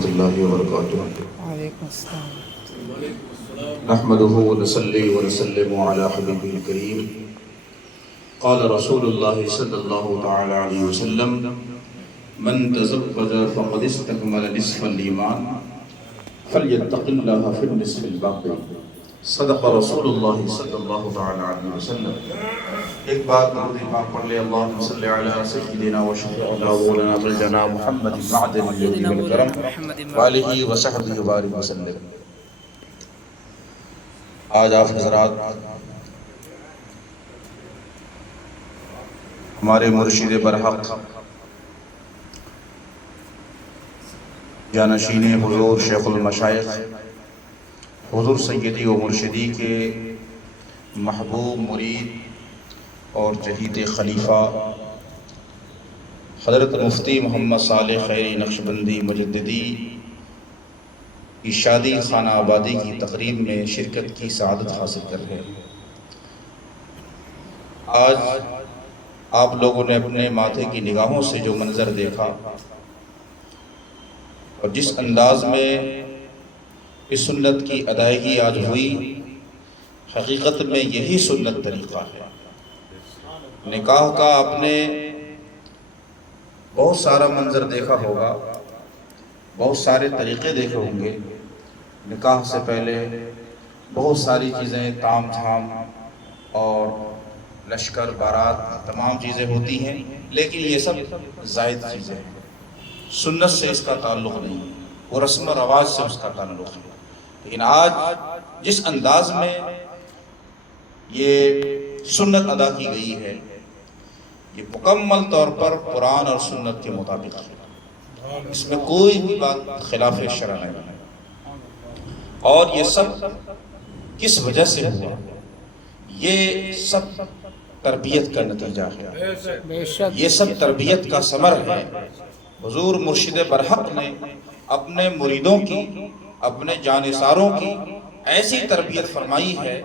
ورحمۃ اللہ وبرکاتہ۔ وعلیکم السلام۔ نحمده ونصلي ونسلم على حبيبه الكريم قال رسول الله صلى الله تعالى عليه وسلم من تزوج فقد استكمل نصف الإيمان فليتق الله في النصف الباقي صدق رسول اللہ صلی اللہ تعالی علیہ وسلم۔ ایک بار درود پاک پڑھ لے، اللہم صلی علی سیدنا و شفیعنا و مولانا بلجنا محمد معدن الجود والکرم وآلہ وصحبہ وبارک وسلم۔ آج آپ حضرات ہمارے مرشد برحق جانشین حضور شیخ المشائخ حضور سیدی و مرشدی کے محبوب مرید اور جدید خلیفہ حضرت مفتی محمد صالح خیری نقشبندی مجددی کی شادی خانہ آبادی کی تقریب میں شرکت کی سعادت حاصل کر رہے ہیں۔ آج آپ لوگوں نے اپنے ماتھے کی نگاہوں سے جو منظر دیکھا اور جس انداز میں اس سنت کی ادائیگی آج ہوئی، حقیقت میں یہی سنت طریقہ ہے۔ نکاح کا آپ نے بہت سارا منظر دیکھا ہوگا، بہت سارے طریقے دیکھے ہوں گے۔ نکاح سے پہلے بہت ساری چیزیں تام جھام اور لشکر بارات تمام چیزیں ہوتی ہیں، لیکن یہ سب زائد چیزیں ہیں، سنت سے اس کا تعلق نہیں، وہ رسم و رواج سے اس کا تعلق ہے۔ لیکن آج جس انداز میں یہ سنت ادا کی گئی ہے، یہ مکمل طور پر قرآن اور سنت کے مطابق ہے، اس میں کوئی بھی بات خلاف شرع نہیں ہے۔ اور یہ سب کس وجہ سے ہوا؟ یہ سب تربیت کا نتیجہ ہے، یہ سب تربیت کا ثمر ہے۔ حضور مرشد برحق نے اپنے مریدوں کی، اپنے جانثاروں کی ایسی تربیت فرمائی ہے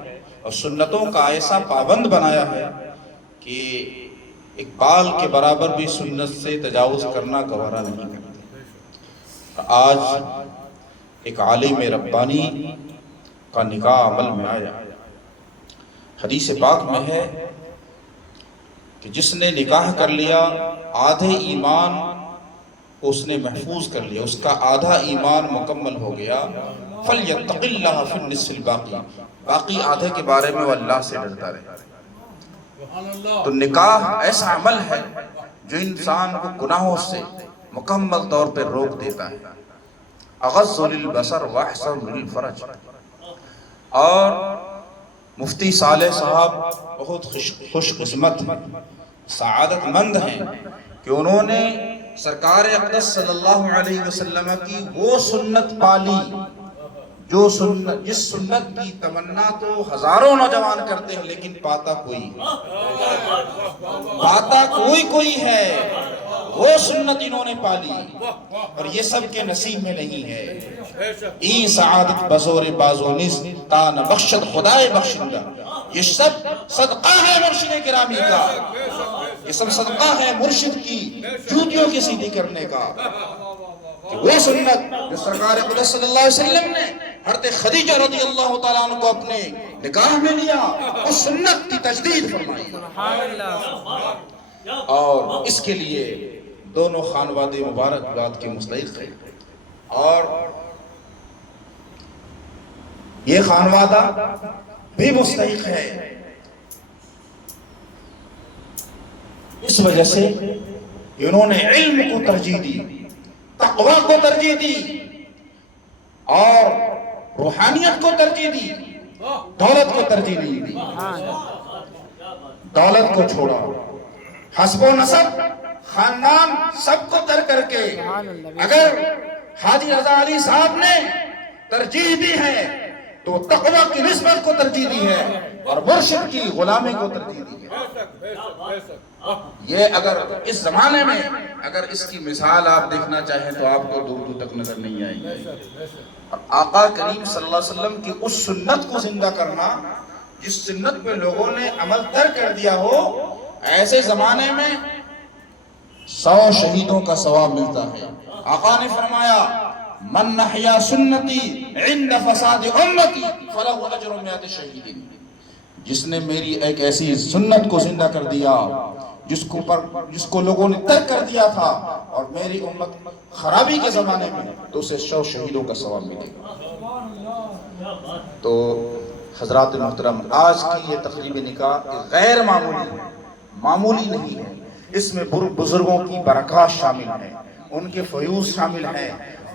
اور سنتوں کا ایسا پابند بنایا ہے کہ ایک بال کے برابر بھی سنت سے تجاوز کرنا گوارا نہیں کرتے۔ آج ایک عالم ربانی کا نکاح عمل میں آیا۔ حدیث پاک میں ہے کہ جس نے نکاح کر لیا آدھے ایمان کو اس نے محفوظ کر لیا، اس کا آدھا ایمان مکمل ہو گیا۔ فَلْيَتَّقِ اللَّهَ فِي النِّصْفِ الْبَاقِي، باقی آدھے کے بارے میں وہ اللہ سے ڈرتا رہے۔ تو نکاح ایسا عمل ہے جو انسان کو گناہوں سے مکمل طور پر روک دیتا ہے۔ اغض للبصر واحسن للفرج۔ اور مفتی صالح صاحب بہت خوش قسمت سعادت مند ہیں کہ انہوں نے سرکار اقدس صلی اللہ علیہ وسلم کی وہ سنت پالی جو جس سنت کی تمنا تو ہزاروں نوجوان کرتے ہیں، لیکن پاتا کوئی ہے۔ وہ سنت انہوں نے پالی اور یہ سب کے نصیب میں نہیں ہے۔ ای سعادت بزور بازونس تان بخشت خدائے بخشندہ، یہ سب صدقہ ہے مرشد کرامی کا، یہ سب صدقہ ہے مرشد کی جوتیوں کی سیدھی کرنے کا، کہ وہ سنت جو سرکار اقدس صلی اللہ علیہ وسلم نے حضرت خدیجہ رضی اللہ تعالیٰ عنہ کو اپنے نکاح میں لیا، اس سنت کی تجدید فرمائی، اور اس کے لیے دونوں خانوادے مبارکباد کے مستحق ہیں۔ اور یہ خانوادہ بھی مستحق ہے اس وجہ سے کہ انہوں نے علم کو ترجیح دی، تقوی کو ترجیح دی اور روحانیت کو ترجیح دی، دولت کو ترجیح نہیں دی۔ دولت کو چھوڑا، حسب و نسب خاندان سب کو ترک کر کے اگر حاجی رضا علی صاحب نے ترجیح دی ہے تو تقوی کی نسبت کو ترجیح دی ہے اور مرشد کی غلامی کو ترجیح دی ہے۔ یہ اگر اس زمانے میں اگر اس کی مثال آپ دیکھنا چاہیں تو آپ کو دور دور تک نظر نہیں آئے گی۔ اور آقا کریم صلی اللہ علیہ وسلم کی اس سنت کو زندہ کرنا جس سنت پہ لوگوں نے عمل ترک کر دیا ہو، ایسے زمانے میں 100 شہیدوں کا ثواب ملتا ہے۔ آقا نے فرمایا من نحیا سنتی عند فساد امتی فلہ اجر مئات شہید، جس نے میری ایک ایسی سنت کو زندہ کر دیا جس کو لوگوں نے ترک کر دیا تھا اور میری امت خرابی کے زمانے میں، تو اسے 100 شہیدوں کا ثواب ملے گا۔ تو حضرات محترم، آج کی یہ تقریب نکاح غیر معمولی نہیں ہے، اس میں بزرگوں کی برکات شامل ہیں، ان کے فیوز شامل ہیں،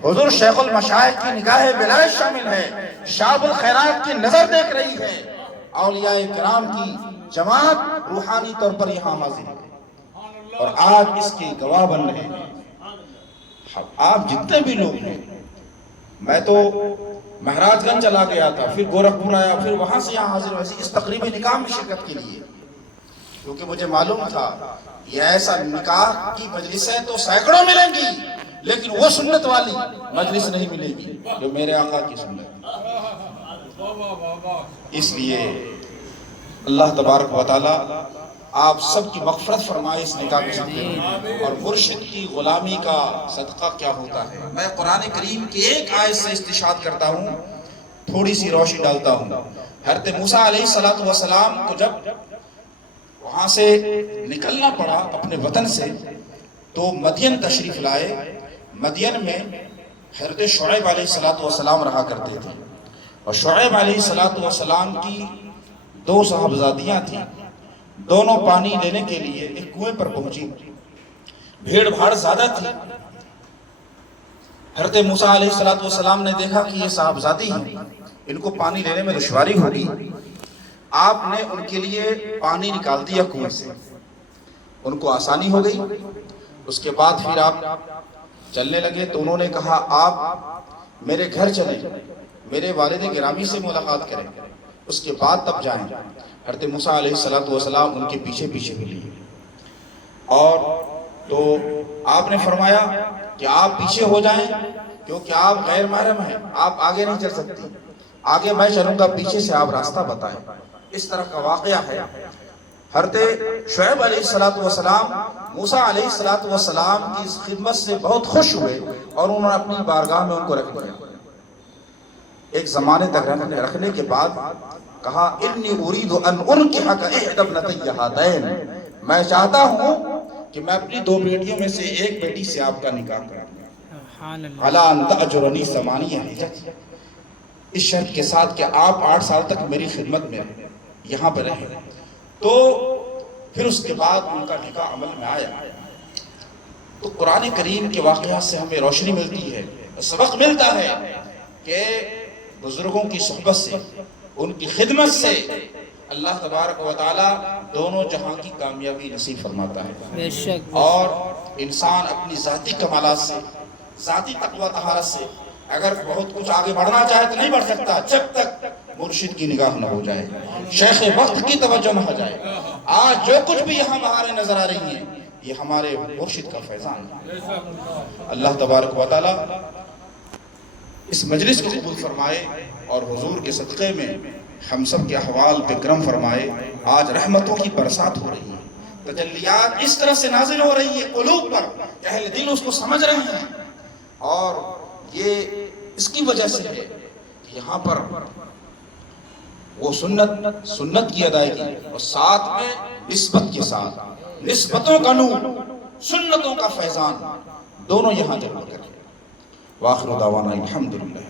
حضور شیخ المشائخ کی نگاہ ولایت شامل ہے، شعب الخیرات کی نظر دیکھ رہی ہے، اولیاء کرام کی جماعت روحانی طور پر یہاں حاضر ہے اور آج اس کے گواہ بن رہے ہیں۔ آپ جتنے بھی لوگ ہیں، میں تو مہاراج گنج چلا گیا تھا، پھر گورکھپور آیا، پھر وہاں سے یہاں حاضر ہوئے اس تقریب نکاح میں شرکت کے لیے، کیونکہ مجھے معلوم تھا یہ ایسا نکاح کی مجلسیں تو سینکڑوں ملیں گی، لیکن وہ سنت والی مجلس نہیں ملے گی جو میرے آقا کی سنت۔ اس لیے اللہ تبارک و تعالی آپ سب کی مغفرت فرمائے اس نکاح کے صدقے، اور مرشد کی غلامی کا صدقہ کیا ہوتا ہے۔ میں قرآن کریم کی ایک آیت سے استشہاد کرتا ہوں، تھوڑی سی روشنی ڈالتا ہوں۔ حضرت موسیٰ علیہ السلام کو جب وہاں سے نکلنا پڑا اپنے وطن سے، تو مدین تشریف لائے۔ مدین میں حضرت شعیب علیہ السلام رہا کرتے تھے، اور شعیب علیہ السلام کی 2 صاحبزادیاں تھیں، دونوں پانی لینے کے لیے ایک کنویں پر پہنچی، بھیڑ بھاڑ زیادہ تھی۔ حضرت موسیٰ علیہ السلام نے دیکھا کہ یہ صاحبزادی ہیں، ان کو پانی لینے میں دشواری ہوگی، آپ نے ان کے لیے پانی نکال دیا کنویں سے، ان کو آسانی ہو گئی۔ اس کے بعد پھر آپ چلنے لگے تو انہوں نے کہا آپ میرے گھر چلیں، میرے والد گرامی سے ملاقات کریں، اس کے بعد تب جائیں۔ حضرت موسیٰ علیہ السلام ان کے پیچھے پیچھے ملی، اور تو آپ نے فرمایا کہ آپ پیچھے ہو جائیں کیونکہ آپ غیر محرم ہیں، آپ آگے نہیں چل سکتی، آگے میں چلوں گا، پیچھے سے آپ راستہ بتائیں۔ اس طرح کا واقعہ ہے۔ حضرت شعیب علیہ السلام موسیٰ علیہ السلام کی اس خدمت سے بہت خوش ہوئے، اور انہوں نے اپنی بارگاہ میں ان کو رکھ دیا۔ ایک زمانے تک رکھنے کے بعد کہا انی ارید ان انکحک احدی ابنتی ہاتین، میں چاہتا ہوں کہ میں اپنی 2 بیٹیوں میں سے ایک بیٹی سے آپ کا نکاح کروں، علی ان تأجرنی 8 حجج، اس شرط کے ساتھ کہ آپ 8 سال تک میری خدمت میں یہاں پر رہیں۔ تو پھر اس کے بعد ان کا نکاح عمل میں آیا۔ تو قرآن کریم کے واقعات سے ہمیں روشنی ملتی ہے، سبق ملتا ہے کہ بزرگوں کی صحبت سے، ان کی خدمت سے اللہ تبارک و تعالی دونوں جہاں کی کامیابی نصیب فرماتا ہے، اور انسان اپنی ذاتی کمالات سے، ذاتی تقوی طہارت سے اگر بہت کچھ آگے بڑھنا چاہے تو نہیں بڑھ سکتا جب تک مرشد کی نگاہ نہ ہو جائے، شیخ وقت کی توجہ نہ ہو جائے۔ آج جو کچھ بھی یہاں بہاریں نظر آ رہی ہیں، یہ ہمارے مرشد کا فیضان ہے۔ اللہ تبارک و تعالی اس مجلس کو قبول فرمائے، اور حضور کے صدقے میں ہم سب کے احوال پہ کرم فرمائے۔ آج رحمتوں کی برسات ہو رہی ہے، تجلیات اس طرح سے نازل ہو رہی ہے قلوب پر کہ اہل دل اس کو سمجھ رہے ہیں، اور یہ اس کی وجہ سے ہے کہ یہاں پر وہ سنت کی ادائیگی، اور ساتھ میں نسبت کے ساتھ، نسبتوں کا نور، سنتوں کا فیضان، دونوں یہاں جمع کریں۔ وآخر دعوانا الحمدللہ۔